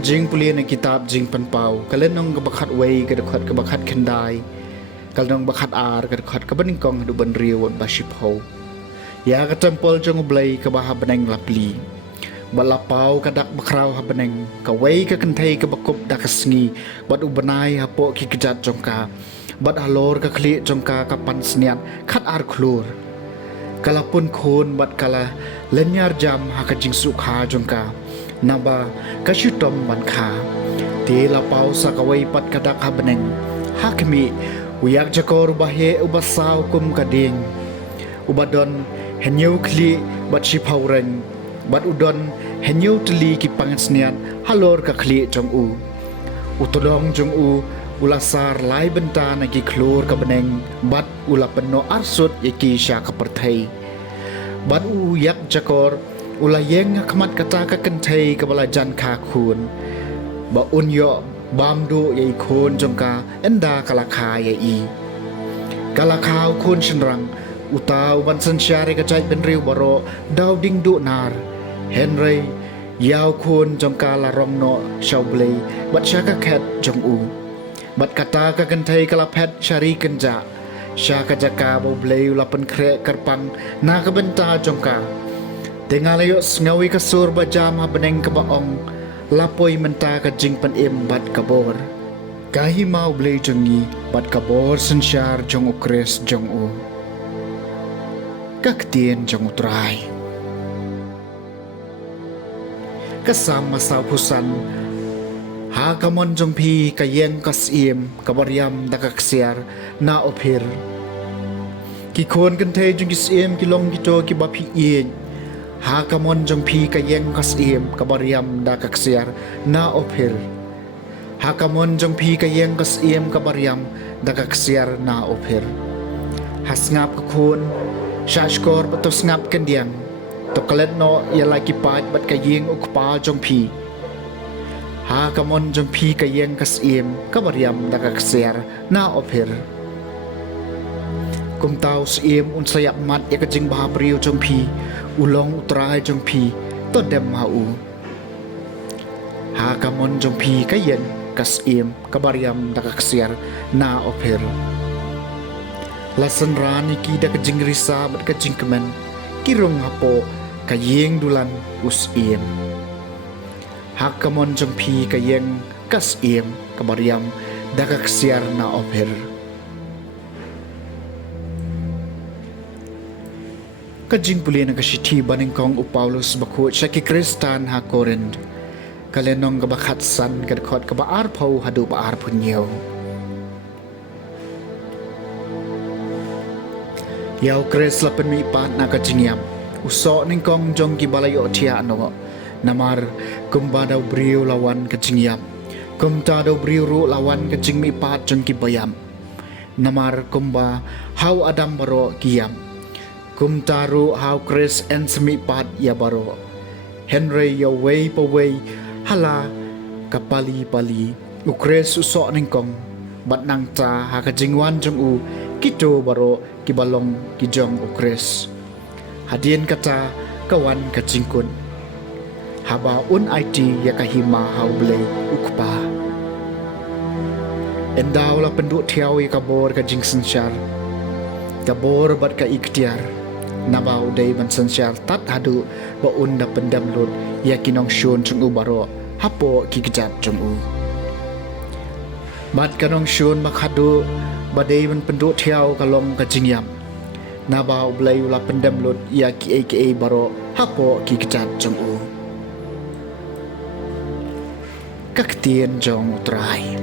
Kajing pulian ng kitab jing panpaw, kalenong kabakat way kadakot kabakat kanday, kalenong bakat ar kadakot kabaningkong haduban riyo at basipho. Ya katempol jong ublay kabaha baneng lapli. Balapaw kadak bakraw habaneng, kaway kakantay kabakup dakasngi, bat ubanay hapo kikijat jong ka, bat halor kakli jong ka kapan sniat kat ar klur. Kalapun kun bat kala lenyar jam hakajing sukha jong ka, naba kasyutom ban kha ti lapau sakawai pat kadak habaneng hakmi uyak jakor bahe ubasaw kum kading ubadon henyu kli bat shipaureng bat udon henyu tli ki pangasnian halor ka kli jong u utolong jong u ulasar lai benta na ki klur ka baneng bat ulapeno arsut yaki sya ka perthai bat uyak jakor ulayeng kamat kata ka kentay kabalajan ka kun ba unyo bamdu yai kun jongka enda kalakha yai kalakha kun shinrang utaw ban sansyari ka jai ben riu baro daw ding du nar henry yaw kun jongka la rong no shawblay bat syaka khet jong u bat kata ka kentay kalapet syari kenja syaka jaka bo blay lapen kre karpang na kabenta jongka Tengah ngawi kasur bajam habaneng kabaong lapoy menta ka jing pan bat kabor kahimau blay jongi bat kabor sensyar jong ukres jong u kaktien jong utray kasam masaw pusan ha kamon jong pi kayeng kasim kabaryam dakaksiar na ophir kikon kantay jong kisim kilong gito kibapi ien ha kamon jong pi kayeng kasim kabaryam da kaksiar na ophir ha kamon jong pi kayeng kasim kabaryam da kaksiar na ophir hasngap kakun shashkor batos ngap kendiang to kalet no yalai kipat bat kayeng ukpa jong pi ha kamon jong pi kayeng kasim kabaryam da kaksiar na ophir kumtaw sim unsayap mat yakajing bahabriyo jong pi ulong utray jong pi to dem hau ha kamon jong pi kayen kasim kabaryam dakaksiar na ophir lasan rani ki dakajing risa bat kajing kemen kirong hapo kayeng dulan usim ha kamon jong pi kayeng kasim kabaryam dakaksiar na ophir kajing puli na kasiti baning kong upaulos bakut siya ki Kristan ha Korend kalenong kabakatsan kadakot kabaar pau hadu baar punyaw yaw Kris lapan mi ipat na kajingyam uso ning kong jong gibalayo tiya ano namar kumba daw briyo lawan kajingyam kumta daw briyo ru lawan kajing mi ipat jong kibayam namar kumba haw adam baro kiyam kumtaru how Chris and semipat ya baro Henry ya way pa way hala kapali pali ukres usok ningkong bat nang ta hakajingwan jong u kito baro kibalong kijong ukres hadien kata kawan kajingkun haba un IT ya kahima how blay ukpa endaw la penduk tiaw ya kabor kajing sensyar kabor bat ka ikhtiar nabau day man sensyar tat hadu ba unda pendam lut ya kinong syun chung u baro hapo kikjat chung u bat kanong syun makhadu ba day man penduk tiaw kalong kajingyam Nabau belai ula pendam lut ia ki baro hapo ki kecat jong u. Kaktian jong utrai.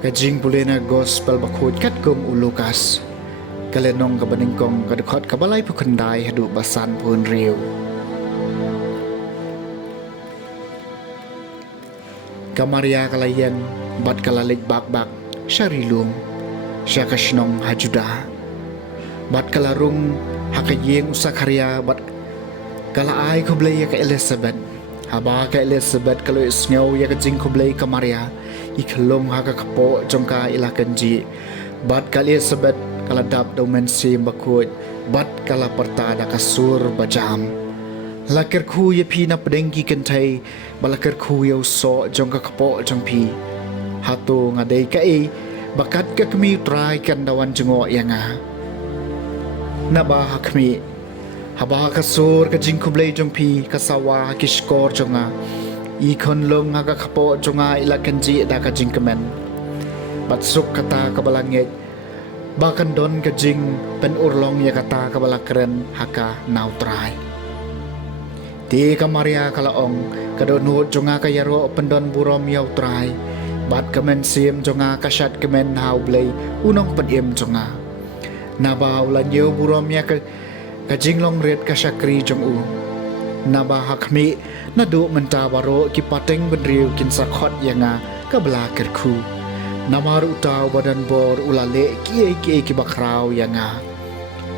Kajing pulena gospel bakut kat gom u Lukas. Kalenong kabaningkong kadukot kabalay pukandai hadu basan pun riu. Kamaria kalayan bat kalalik bak syarilung syakashnong hajuda bat kalarung hakayeng usakarya bat kalaay kublay ka Elizabeth haba ka Elizabeth kalau isnyaw ya kajing kublay kamaria ikalong hakakapo jongka ilakanji bat ka Elizabeth kaladap daw mensim bakut bat kalapartada kasur bajam lakir ku ya pi na pedenggi kentai balakir ku ya so jongka kapo jongpi hatu ngadai kai bakat ka kami try kan dawan jengo yanga naba hakmi haba kasur ka jingkublay jongpi kasawa kishkor jonga ikon long haga kapo jonga ila kanji da ka jingkemen batsuk kata kabalangit bakan don ka jing pen urlong ya kata kabalakren haka now try di kamaria kalaong kadonut jonga kayaro pendon burom yaw try bat kemen sim jonga kasyat kemen hau blay unong padiem jonga naba ulan yeu burom ya ka jinglong red kasyakri jong u naba hakmi nadu mentawaro ki pateng benriu kin sakhot yanga kabla kerku namar utau badan bor ulale ki bakrau yanga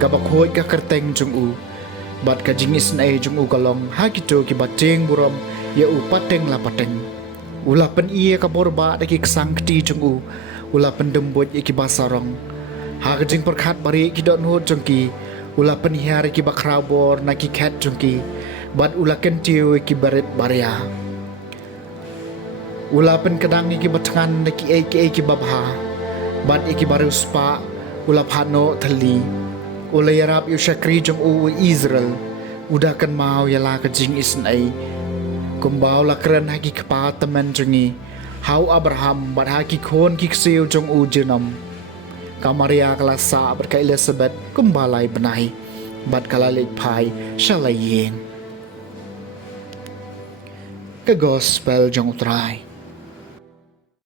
kabakhoi ka kerteng jong u bat ka jingis nai jong u kalong hakito ki bateng burom ya u pateng la pateng ula pen ia ka borba daki kesangkti jong u ula pen dembut iki basarong ha jing perkhat bari ki dot nuot jongki ula pen hiar ki bakrau bor na ki khat jongki bat ula kentiu ki baret baria ula pen kadang iki batangan daki ki babha bat iki baru spa ula phano thali ula yarap yu syakri jong u Israel udakan mau yala ka jing isnai kumbau lakran haki kapa teman jengi hau Abraham bat haki kon kiksiu jong u jenam kamaria kalasa berka Elizabeth kumbalai benai bat kalalik pai shalayeng ke gospel jong utrai